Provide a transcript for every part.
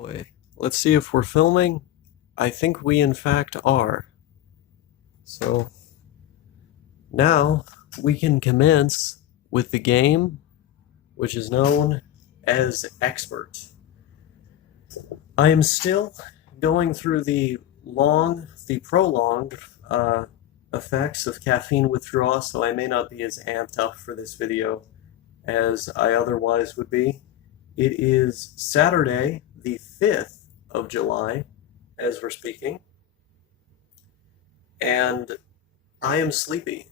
Boy, let's see if we're filming. I think we in fact are. So now we can commence with the game, which is known as Expert. I am still going through the prolonged effects of caffeine withdrawal, so I may not be as amped up for this video as I otherwise would be. It is Saturday, the 5th of July, as we're speaking, and I am sleepy.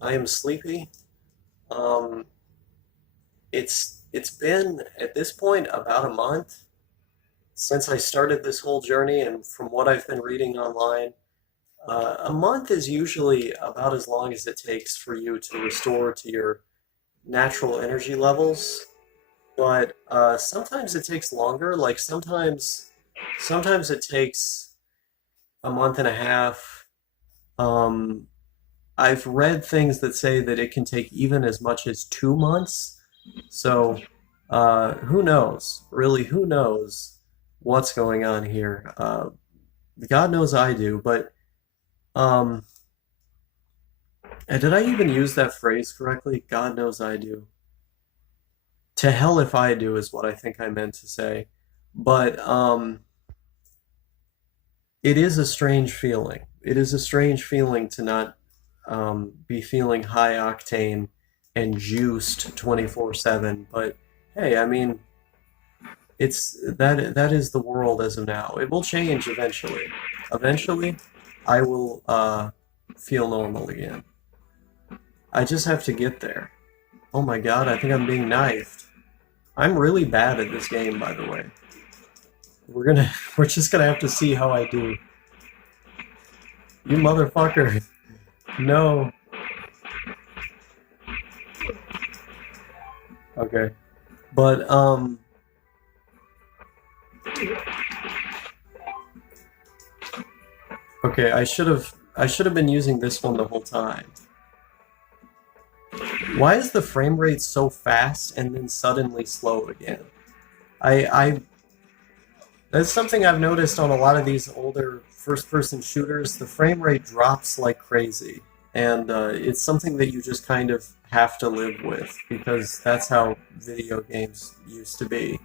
I am sleepy. Um, it's been at this point about a month since I started this whole journey, and from what I've been reading online, a month is usually about as long as it takes for you to restore to your natural energy levels. But sometimes it takes longer. Like sometimes it takes a month and a half. Um, I've read things that say that it can take even as much as 2 months. So who knows? Really, who knows what's going on here? God knows I do. But um, and did I even use that phrase correctly? God knows I do. To hell if I do is what I think I meant to say. But it is a strange feeling. It is a strange feeling to not be feeling high octane and juiced 24/7. But hey, I mean, that is the world as of now. It will change eventually. Eventually, I will feel normal again. I just have to get there. Oh my God, I think I'm being knifed. I'm really bad at this game, by the way. We're just gonna have to see how I do. You motherfucker. No. Okay. But, okay, I should have been using this one the whole time. Why is the frame rate so fast and then suddenly slow again? I That's something I've noticed on a lot of these older first-person shooters. The frame rate drops like crazy, and it's something that you just kind of have to live with because that's how video games used to be.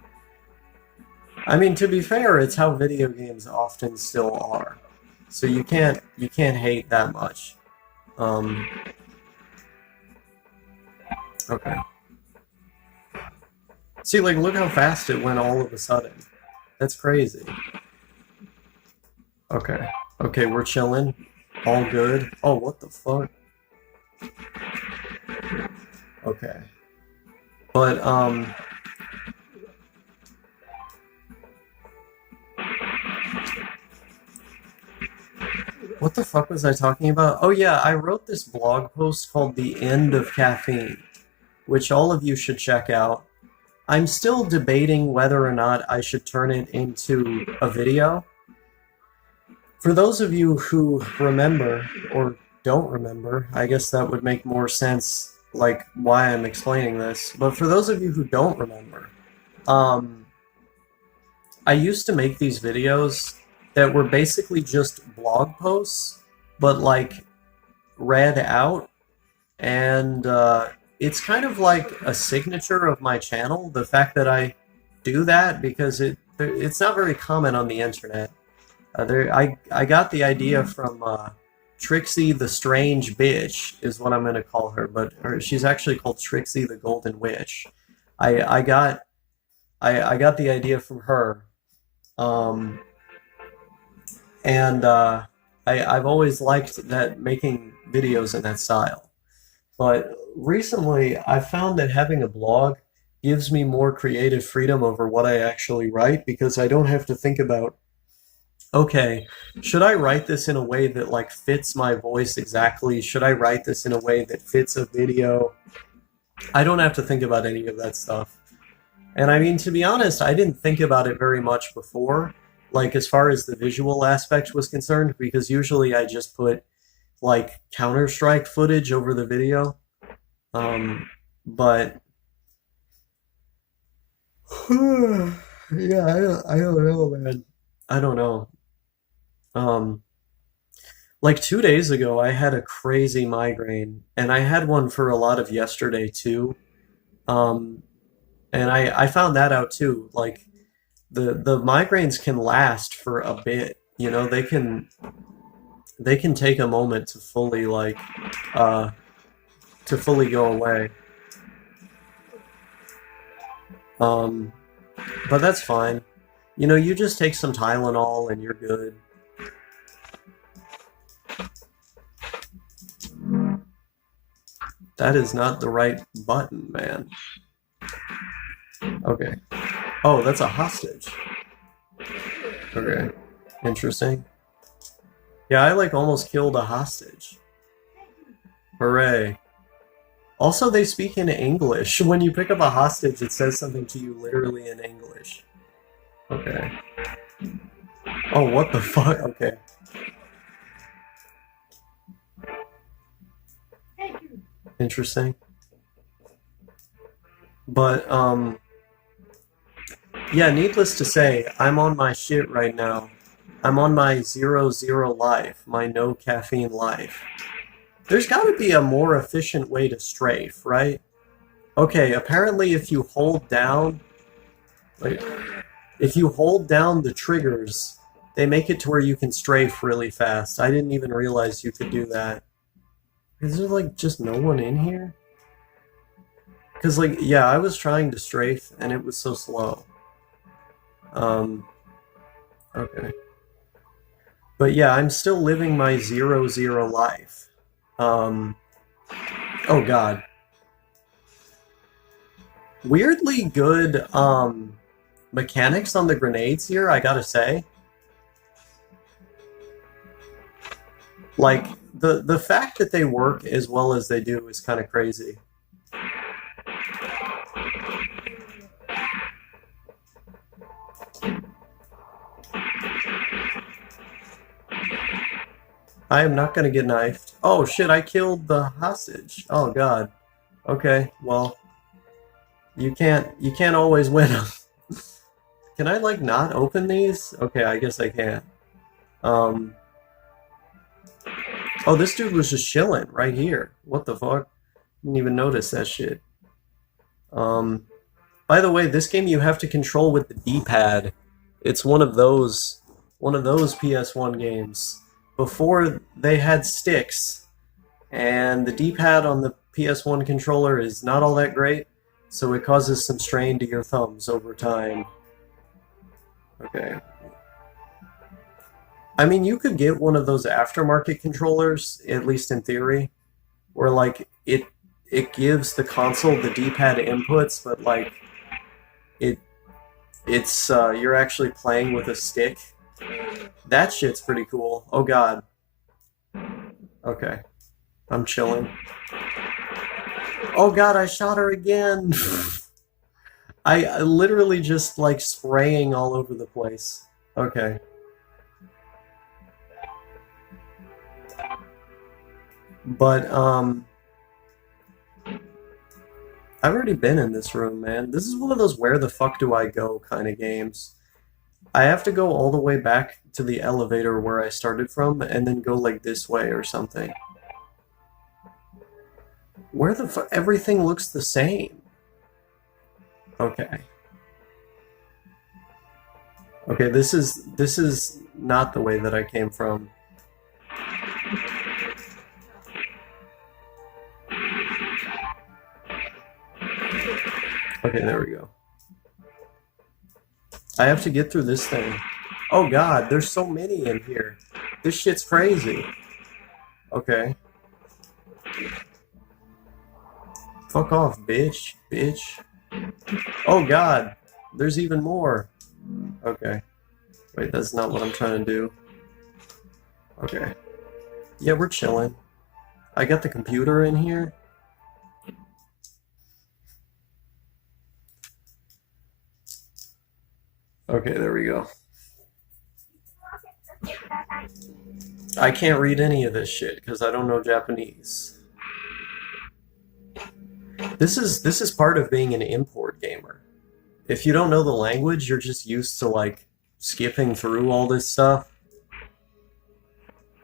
I mean, to be fair, it's how video games often still are. So you can't hate that much. Um, okay. See, like, look how fast it went all of a sudden. That's crazy. Okay. Okay, we're chilling. All good. Oh, what the fuck? Okay. But, what the fuck was I talking about? Oh yeah, I wrote this blog post called The End of Caffeine, which all of you should check out. I'm still debating whether or not I should turn it into a video. For those of you who remember or don't remember, I guess that would make more sense, like why I'm explaining this. But for those of you who don't remember, um, I used to make these videos that were basically just blog posts, but like read out, and it's kind of like a signature of my channel, the fact that I do that, because it's not very common on the internet. I got the idea from Trixie the Strange Bitch is what I'm gonna call her, but she's actually called Trixie the Golden Witch. I I got I got the idea from her, um, and I've always liked that making videos in that style. But recently, I've found that having a blog gives me more creative freedom over what I actually write because I don't have to think about, okay, should I write this in a way that like fits my voice exactly? Should I write this in a way that fits a video? I don't have to think about any of that stuff. And I mean, to be honest, I didn't think about it very much before, like as far as the visual aspect was concerned, because usually I just put like Counter-Strike footage over the video. Um, but Yeah, I don't know, man. I don't know. Um, like 2 days ago, I had a crazy migraine, and I had one for a lot of yesterday too. Um, and I found that out too. Like the migraines can last for a bit. You know, they can take a moment to fully uh to fully go away. Um, but that's fine. You know, you just take some Tylenol and you're good. That is not the right button, man. Okay. Oh, that's a hostage. Okay. Interesting. Yeah, I like almost killed a hostage. Hooray. Also, they speak in English. When you pick up a hostage, it says something to you literally in English. Okay. Oh, what the fuck? Okay. Interesting. But, yeah, needless to say, I'm on my shit right now. I'm on my 0-0 life, my no caffeine life. There's gotta be a more efficient way to strafe, right? Okay, apparently if you hold down, like, if you hold down the triggers, they make it to where you can strafe really fast. I didn't even realize you could do that. Is there, like, just no one in here? Because, like, yeah, I was trying to strafe, and it was so slow. Um, okay. But yeah, I'm still living my 0-0 life. Um, oh god. Weirdly good, mechanics on the grenades here, I gotta say. Like, the fact that they work as well as they do is kind of crazy. I am not gonna get knifed. Oh shit, I killed the hostage. Oh god. Okay, well, you can't always win them. Can I like not open these? Okay, I guess I can. Um, oh, this dude was just chilling right here. What the fuck? Didn't even notice that shit. Um, by the way, this game you have to control with the D-pad. It's one of those PS1 games. Before they had sticks, and the D-pad on the PS1 controller is not all that great, so it causes some strain to your thumbs over time. Okay. I mean, you could get one of those aftermarket controllers, at least in theory, where like it gives the console the D-pad inputs, but like it it's you're actually playing with a stick. That shit's pretty cool. Oh god. Okay. I'm chilling. Oh god, I shot her again. I literally just like spraying all over the place. Okay. But I've already been in this room, man. This is one of those where the fuck do I go kind of games. I have to go all the way back to the elevator where I started from and then go like this way or something. Where the fuck? Everything looks the same. Okay. Okay, this is not the way that I came from. Okay, there we go. I have to get through this thing. Oh god, there's so many in here. This shit's crazy. Okay. Fuck off, bitch. Bitch. Oh god. There's even more. Okay. Wait, that's not what I'm trying to do. Okay. Yeah, we're chilling. I got the computer in here. Okay, there we go. I can't read any of this shit because I don't know Japanese. This is part of being an import gamer. If you don't know the language, you're just used to like skipping through all this stuff,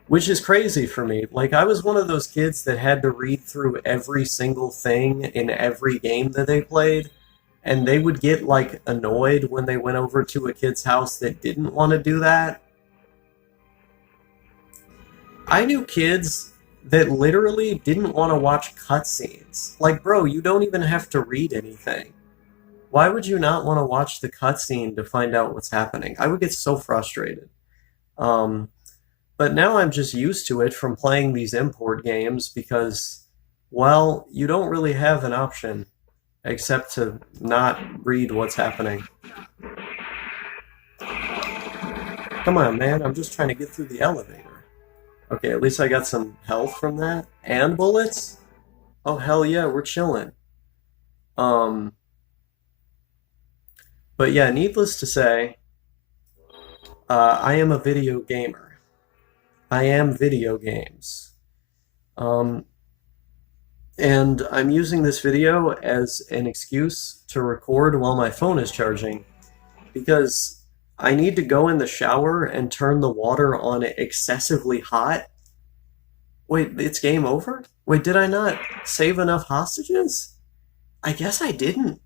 which is crazy for me. Like I was one of those kids that had to read through every single thing in every game that they played, and they would get like annoyed when they went over to a kid's house that didn't want to do that. I knew kids that literally didn't want to watch cutscenes. Like, bro, you don't even have to read anything. Why would you not want to watch the cutscene to find out what's happening? I would get so frustrated. Um, but now I'm just used to it from playing these import games because, well, you don't really have an option except to not read what's happening. Come on, man, I'm just trying to get through the elevator. Okay, at least I got some health from that. And bullets? Oh, hell yeah, we're chilling. Um, but yeah, needless to say, I am a video gamer. I am video games. Um, and I'm using this video as an excuse to record while my phone is charging because I need to go in the shower and turn the water on excessively hot. Wait, it's game over? Wait, did I not save enough hostages? I guess I didn't.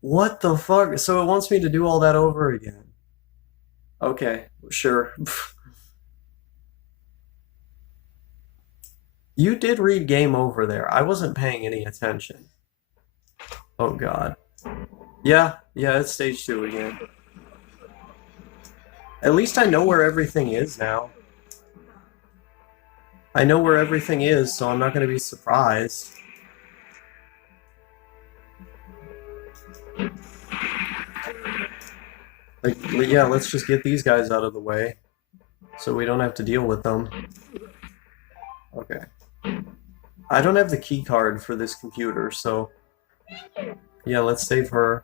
What the fuck? So it wants me to do all that over again. Okay, sure. You did read game over there. I wasn't paying any attention. Oh god. Yeah, it's stage 2 again. At least I know where everything is now. I know where everything is, so I'm not going to be surprised. Like, yeah, let's just get these guys out of the way so we don't have to deal with them. Okay. I don't have the key card for this computer, so yeah, let's save her.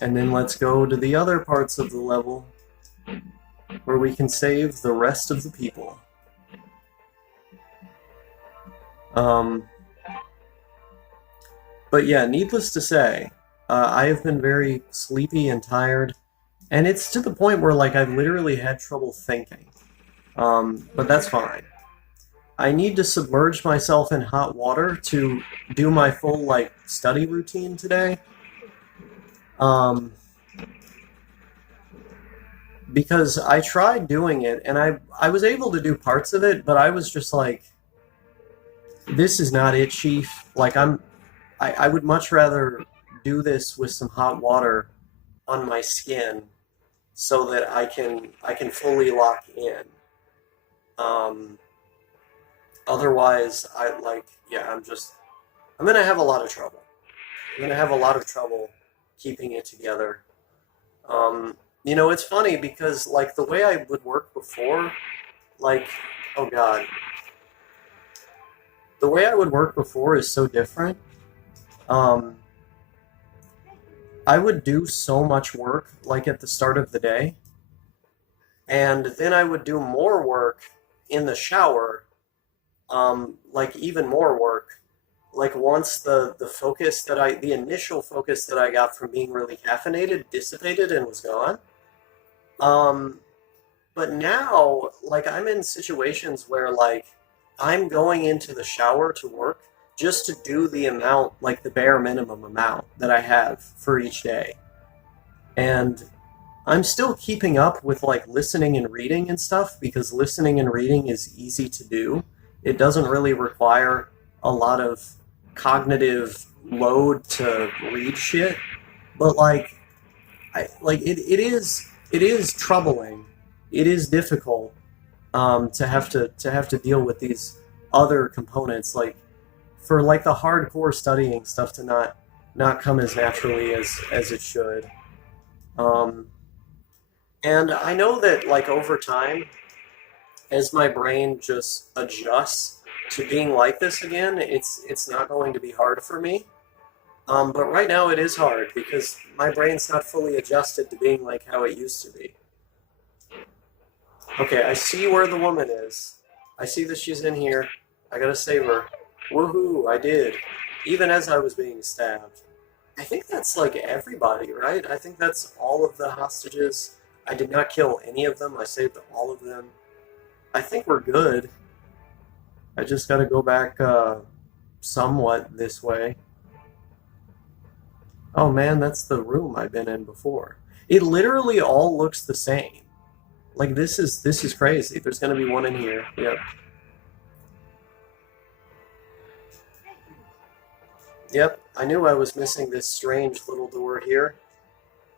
And then let's go to the other parts of the level where we can save the rest of the people. But yeah, needless to say, I have been very sleepy and tired, and it's to the point where like I've literally had trouble thinking. But that's fine. I need to submerge myself in hot water to do my full like study routine today. Because I tried doing it and I was able to do parts of it, but I was just like, this is not it, Chief. Like I would much rather do this with some hot water on my skin so that I can fully lock in. Otherwise I'm gonna have a lot of trouble. I'm gonna have a lot of trouble keeping it together. You know, it's funny because like the way I would work before, like, oh god. The way I would work before is so different. I would do so much work, like at the start of the day, and then I would do more work in the shower, like even more work, like once the initial focus that I got from being really caffeinated dissipated and was gone. But now, like I'm in situations where like I'm going into the shower to work just to do the amount, like the bare minimum amount that I have for each day. And I'm still keeping up with like listening and reading and stuff because listening and reading is easy to do. It doesn't really require a lot of cognitive load to read shit. But like it is troubling. It is difficult to have to deal with these other components, like for like the hardcore studying stuff to not come as naturally as it should. And I know that like over time, as my brain just adjusts to being like this again, it's not going to be hard for me. But right now it is hard because my brain's not fully adjusted to being like how it used to be. Okay, I see where the woman is. I see that she's in here. I gotta save her. Woohoo, I did. Even as I was being stabbed. I think that's like everybody, right? I think that's all of the hostages. I did not kill any of them. I saved all of them. I think we're good. I just gotta go back somewhat this way. Oh man, that's the room I've been in before. It literally all looks the same. Like this is crazy. There's gonna be one in here. Yep. Yep. I knew I was missing this strange little door here.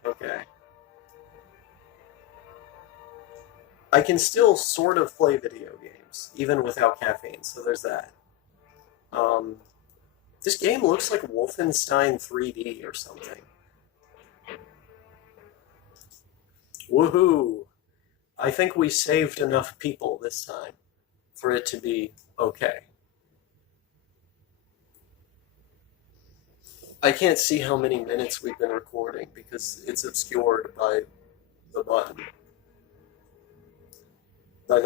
Okay. I can still sort of play video games, even without caffeine, so there's that. Um, this game looks like Wolfenstein 3D or something. Woohoo! I think we saved enough people this time for it to be okay. I can't see how many minutes we've been recording because it's obscured the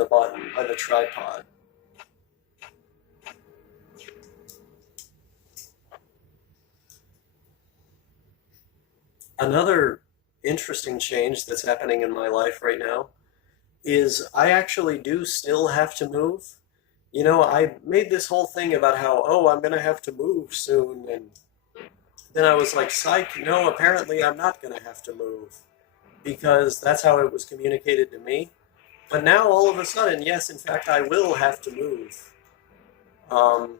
button, by the tripod. Another interesting change that's happening in my life right now is I actually do still have to move. You know, I made this whole thing about how, oh, I'm gonna have to move soon, and then I was like, psych, no, apparently I'm not gonna have to move. Because that's how it was communicated to me. But now all of a sudden, yes, in fact, I will have to move. Um,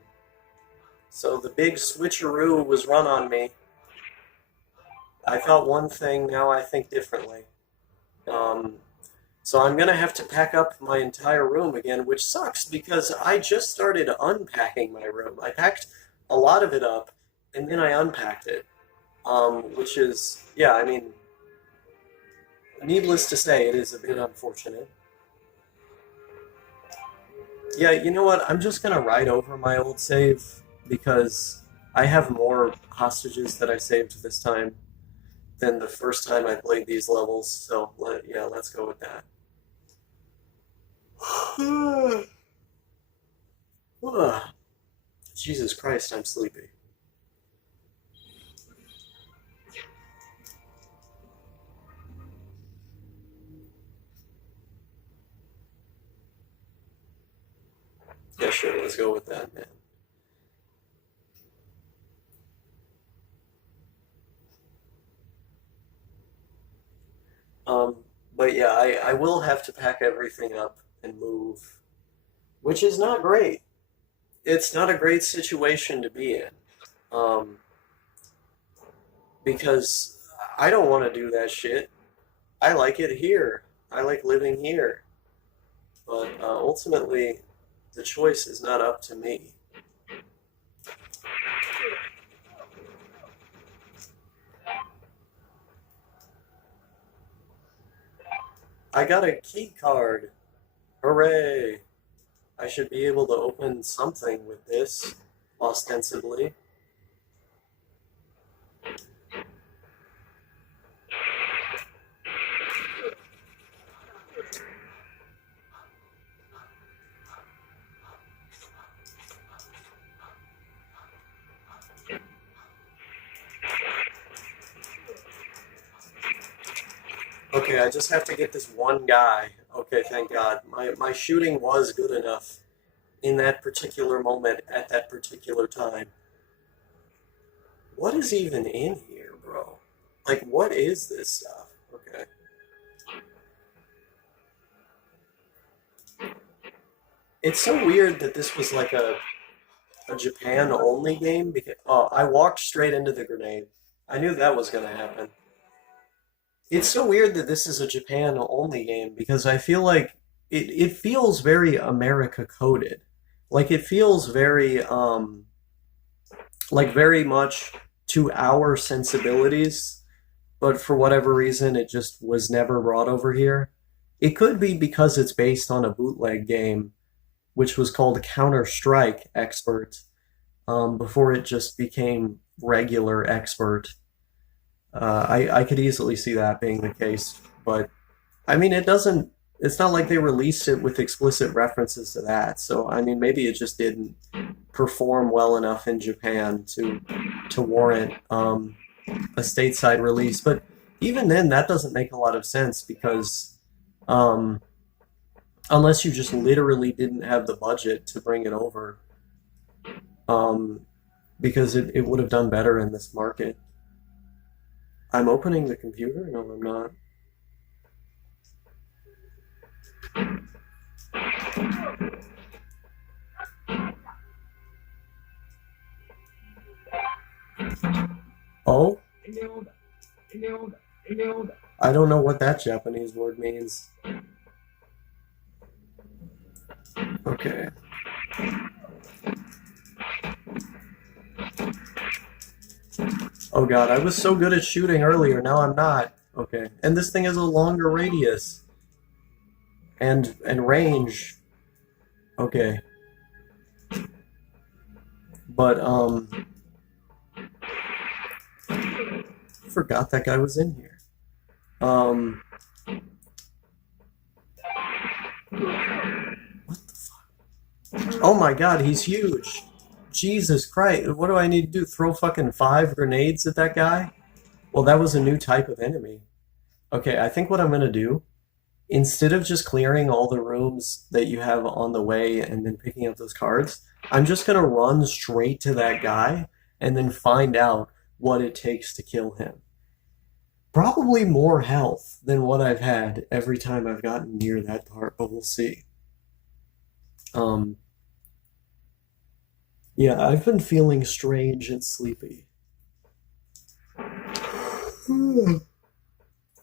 so the big switcheroo was run on me. I thought one thing, now I think differently. Um, so I'm gonna have to pack up my entire room again, which sucks because I just started unpacking my room. I packed a lot of it up, and then I unpacked it. Which is, yeah, I mean, needless to say, it is a bit unfortunate. Yeah, you know what? I'm just gonna write over my old save because I have more hostages that I saved this time than the first time I played these levels. So yeah, let's go with that. Jesus Christ, I'm sleepy. Yeah, sure, let's go with that, man. Um, but yeah, I will have to pack everything up and move, which is not great. It's not a great situation to be in. Um, because I don't want to do that shit. I like it here. I like living here. But ultimately, the choice is not up to me. I got a key card. Hooray! I should be able to open something with this, ostensibly. Okay, I just have to get this one guy. Okay, thank God. My shooting was good enough in that particular moment at that particular time. What is even in here, bro? Like, what is this stuff? Okay. It's so weird that this was like a Japan only game because oh, I walked straight into the grenade. I knew that was gonna happen. It's so weird that this is a Japan only game because I feel like it feels very America coded. Like it feels very like very much to our sensibilities, but for whatever reason it just was never brought over here. It could be because it's based on a bootleg game, which was called Counter-Strike Expert, before it just became regular Expert. I could easily see that being the case, but I mean, it doesn't. It's not like they released it with explicit references to that. So I mean, maybe it just didn't perform well enough in Japan to warrant. a stateside release. But even then, that doesn't make a lot of sense because um, unless you just literally didn't have the budget to bring it over, um, because it would have done better in this market. I'm opening the computer? No, I'm not. Oh? I don't know what that Japanese word means. Okay. Oh god, I was so good at shooting earlier, now I'm not. Okay. And this thing has a longer radius. And range. Okay. But forgot that guy was in here. What the fuck? Oh my god, he's huge. Jesus Christ, what do I need to do? Throw fucking 5 grenades at that guy? Well, that was a new type of enemy. Okay, I think what I'm gonna do, instead of just clearing all the rooms that you have on the way and then picking up those cards, I'm just gonna run straight to that guy and then find out what it takes to kill him. Probably more health than what I've had every time I've gotten near that part, but we'll see. Um, yeah, I've been feeling strange and sleepy.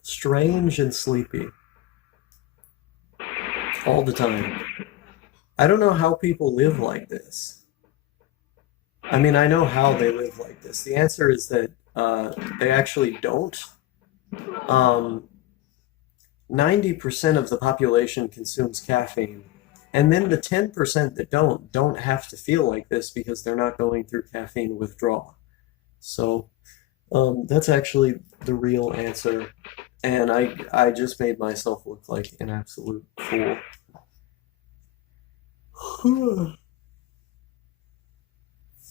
Strange and sleepy. All the time. I don't know how people live like this. I mean, I know how they live like this. The answer is that they actually don't. Um, 90% of the population consumes caffeine. And then the 10% that don't have to feel like this because they're not going through caffeine withdrawal. So that's actually the real answer. And I just made myself look like an absolute fool.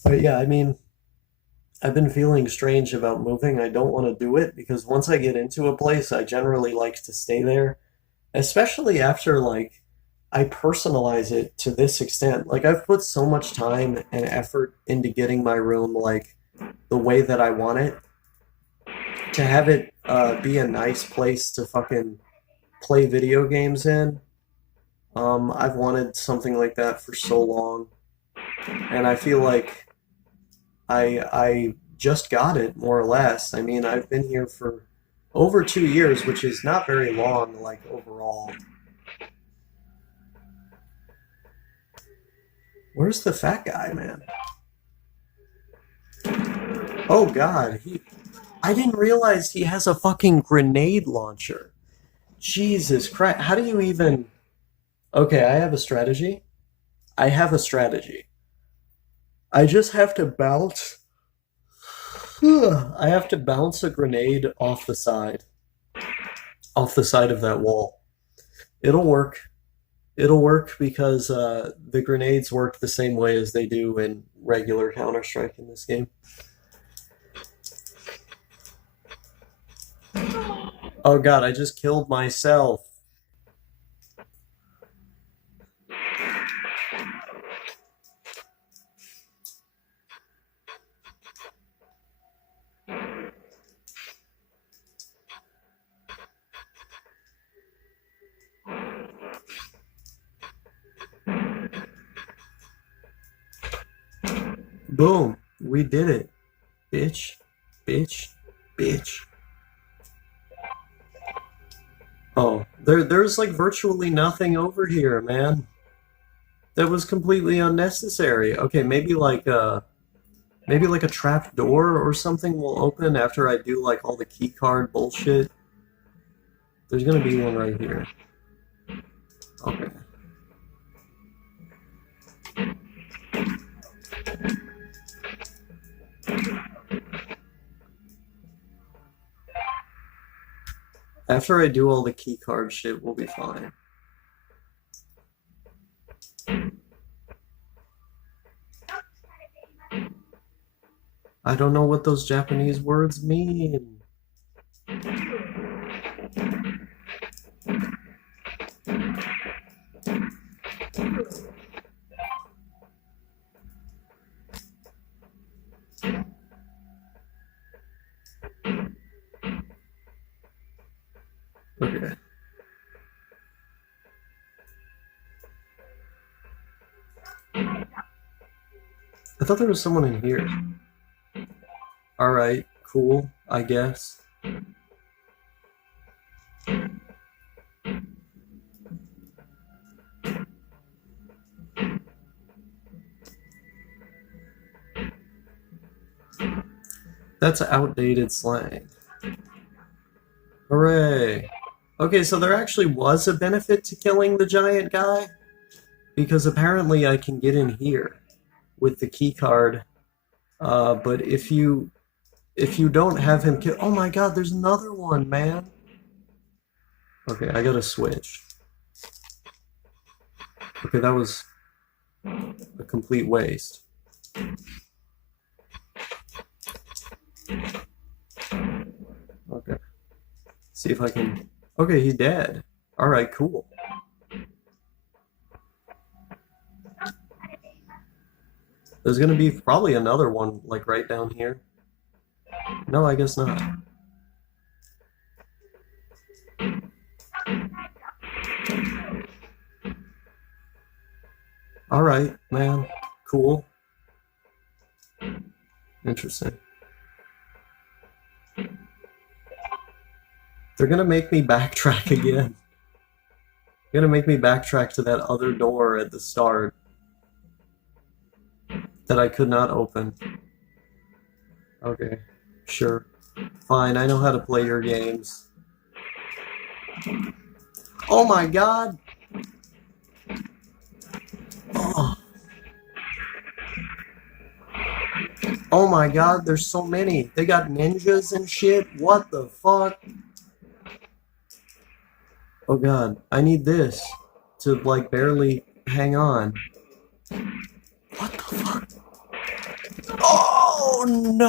But yeah, I mean, I've been feeling strange about moving. I don't want to do it because once I get into a place, I generally like to stay there, especially after like I personalize it to this extent. Like I've put so much time and effort into getting my room like the way that I want it, to have it be a nice place to fucking play video games in. I've wanted something like that for so long, and I feel like I just got it more or less. I mean, I've been here for over 2 years, which is not very long, like overall. Where's the fat guy, man? Oh God, I didn't realize he has a fucking grenade launcher. Jesus Christ, how do you even? Okay, I have a strategy. I have a strategy. I just have to bounce. I have to bounce a grenade off the side of that wall. It'll work. It'll work because the grenades work the same way as they do in regular Counter-Strike in this game. Oh god, I just killed myself. Boom. We did it. Bitch. Bitch. Bitch. Oh, there's like virtually nothing over here, man. That was completely unnecessary. Okay, maybe like a trap door or something will open after I do like all the key card bullshit. There's gonna be one right here. Okay. After I do all the key card shit, we'll be fine. I don't know what those Japanese words mean. Okay. I thought there was someone in here. Alright, cool, I guess. That's outdated slang. Hooray. Okay, so there actually was a benefit to killing the giant guy, because apparently I can get in here with the key card. But if you don't have him kill, oh my god, there's another one, man. Okay, I gotta switch. Okay, that was a complete waste. Okay. See if I can. Okay, he's dead. Alright, cool. There's gonna be probably another one, like right down here. No, I guess not. Alright, man. Cool. Interesting. They're gonna make me backtrack again. They're gonna make me backtrack to that other door at the start that I could not open. Okay, sure. Fine, I know how to play your games. Oh my god! Oh. Oh my god, there's so many. They got ninjas and shit. What the fuck? Oh god, I need this to like barely hang on. What the fuck? Oh no!